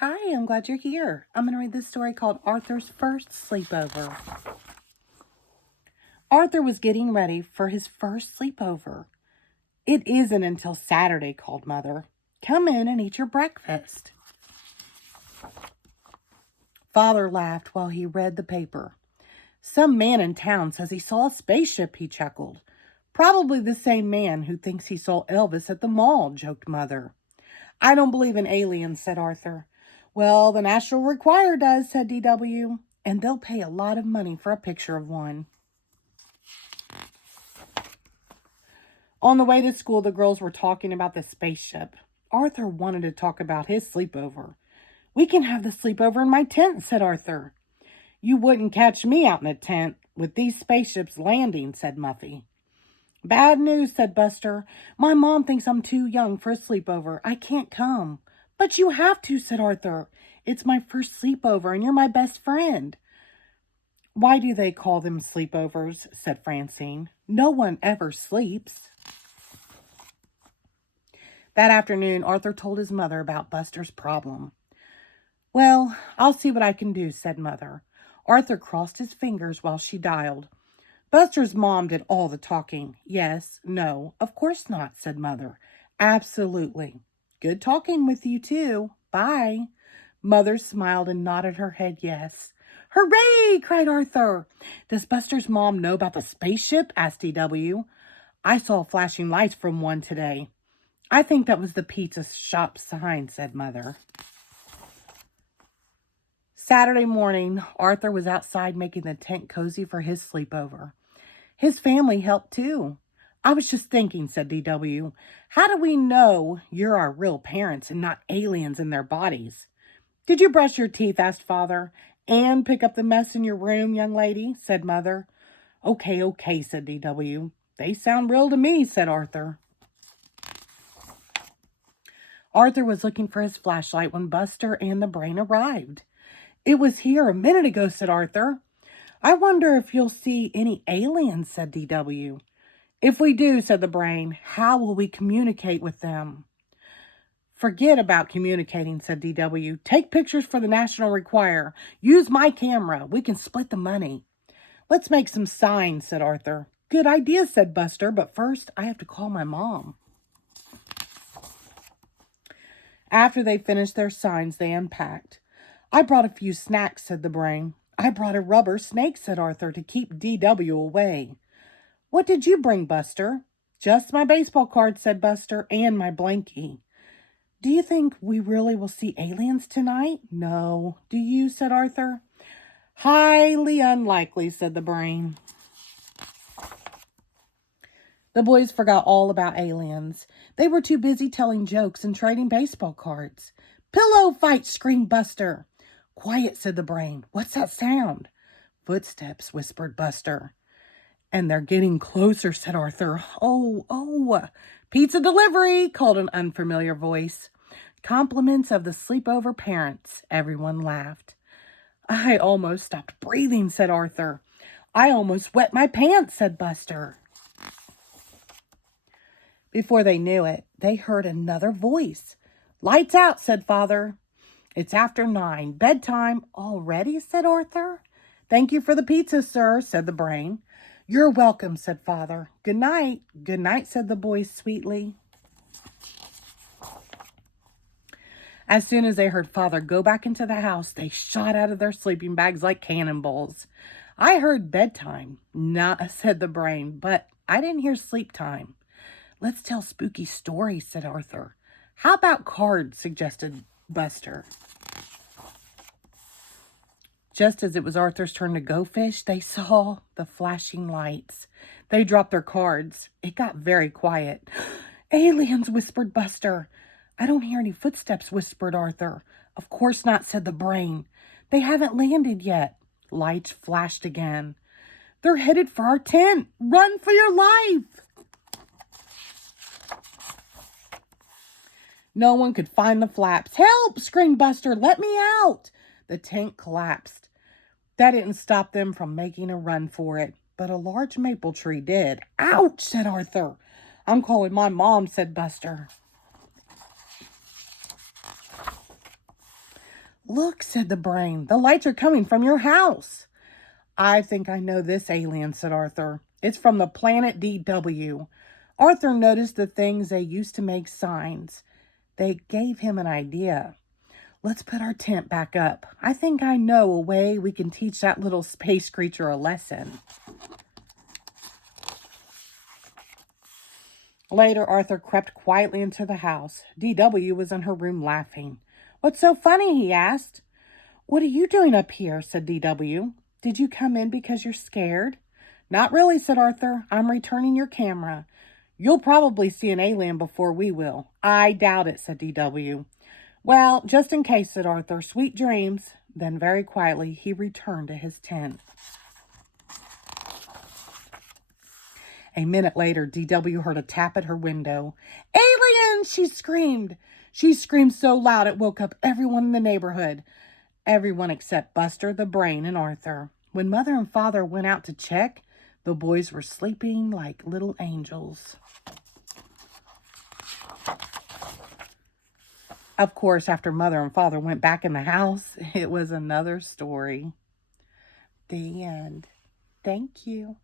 Hi, I'm glad you're here. I'm going to read this story called Arthur's First Sleepover. Arthur was getting ready for his first sleepover. It isn't until Saturday, called Mother. Come in and eat your breakfast. Father laughed while he read the paper. Some man in town says he saw a spaceship, he chuckled. Probably the same man who thinks he saw Elvis at the mall, joked Mother. I don't believe in aliens, said Arthur. Well, the National Require does, said D.W., and they'll pay a lot of money for a picture of one. On the way to school, the girls were talking about the spaceship. Arthur wanted to talk about his sleepover. We can have the sleepover in my tent, said Arthur. You wouldn't catch me out in a tent with these spaceships landing, said Muffy. Bad news, said Buster. My mom thinks I'm too young for a sleepover. I can't come. But you have to, said Arthur. It's my first sleepover and you're my best friend. Why do they call them sleepovers, said Francine. No one ever sleeps. That afternoon, Arthur told his mother about Buster's problem. Well, I'll see what I can do, said Mother. Arthur crossed his fingers while she dialed. Buster's mom did all the talking. Yes, no, of course not, said Mother. Absolutely. Good talking with you, too. Bye. Mother smiled and nodded her head yes. Hooray! Cried Arthur. Does Buster's mom know about the spaceship? Asked D.W. I saw flashing lights from one today. I think that was the pizza shop sign, said Mother. Saturday morning, Arthur was outside making the tent cozy for his sleepover. His family helped too. I was just thinking, said D.W., how do we know you're our real parents and not aliens in their bodies? Did you brush your teeth? Asked Father. And pick up the mess in your room, young lady, said Mother. Okay, said D.W. They sound real to me, said Arthur. Arthur was looking for his flashlight when Buster and the Brain arrived. It was here a minute ago, said Arthur. I wonder if you'll see any aliens, said D.W. If we do, said the Brain, how will we communicate with them? Forget about communicating, said D.W. Take pictures for the National Require. Use my camera. We can split the money. Let's make some signs, said Arthur. Good idea, said Buster, but first I have to call my mom. After they finished their signs, they unpacked. I brought a few snacks, said the Brain. I brought a rubber snake, said Arthur, to keep D.W. away. What did you bring, Buster? Just my baseball card, said Buster, and my blankie. Do you think we really will see aliens tonight? No. Do you, said Arthur. Highly unlikely, said the Brain. The boys forgot all about aliens. They were too busy telling jokes and trading baseball cards. Pillow fight, screamed Buster. Quiet, said the Brain. What's that sound? Footsteps, whispered Buster. And they're getting closer, said Arthur. Oh, pizza delivery, called an unfamiliar voice. Compliments of the sleepover parents. Everyone laughed. I almost stopped breathing, said Arthur. I almost wet my pants, said Buster. Before they knew it, they heard another voice. Lights out, said Father. It's after 9. Bedtime already, said Arthur. Thank you for the pizza, sir, said the Brain. You're welcome, said Father. Good night. Good night, said the boys sweetly. As soon as they heard Father go back into the house, they shot out of their sleeping bags like cannonballs. I heard bedtime, said the Brain, but I didn't hear sleep time. Let's tell spooky stories, said Arthur. How about cards, suggested Buster. Just as it was Arthur's turn to go fish, they saw the flashing lights. They dropped their cards. It got very quiet. Aliens, whispered Buster. I don't hear any footsteps, whispered Arthur. Of course not, said the Brain. They haven't landed yet. Lights flashed again. They're headed for our tent. Run for your life. No one could find the flaps. Help, screamed Buster. Let me out. The tent collapsed. That didn't stop them from making a run for it, but a large maple tree did. Ouch, said Arthur. I'm calling my mom, said Buster. Look, said the brain, the lights are coming from your house. I think I know this alien, said Arthur. It's from the planet DW. Arthur noticed the things they used to make signs. They gave him an idea. Let's put our tent back up. I think I know a way we can teach that little space creature a lesson. Later, Arthur crept quietly into the house. DW was in her room laughing. What's so funny? He asked. What are you doing up here? Said DW. Did you come in because you're scared? Not really, said Arthur. I'm returning your camera. You'll probably see an alien before we will. I doubt it, said DW. Well, just in case, said Arthur. Sweet dreams. Then very quietly he returned to his tent. A minute later, DW heard a tap at her window. Aliens! She screamed. She screamed so loud it woke up everyone in the neighborhood. Everyone except Buster, the brain, and Arthur. When Mother and Father went out to check, the boys were sleeping like little angels. Of course, after Mother and Father went back in the house, it was another story. The end. Thank you.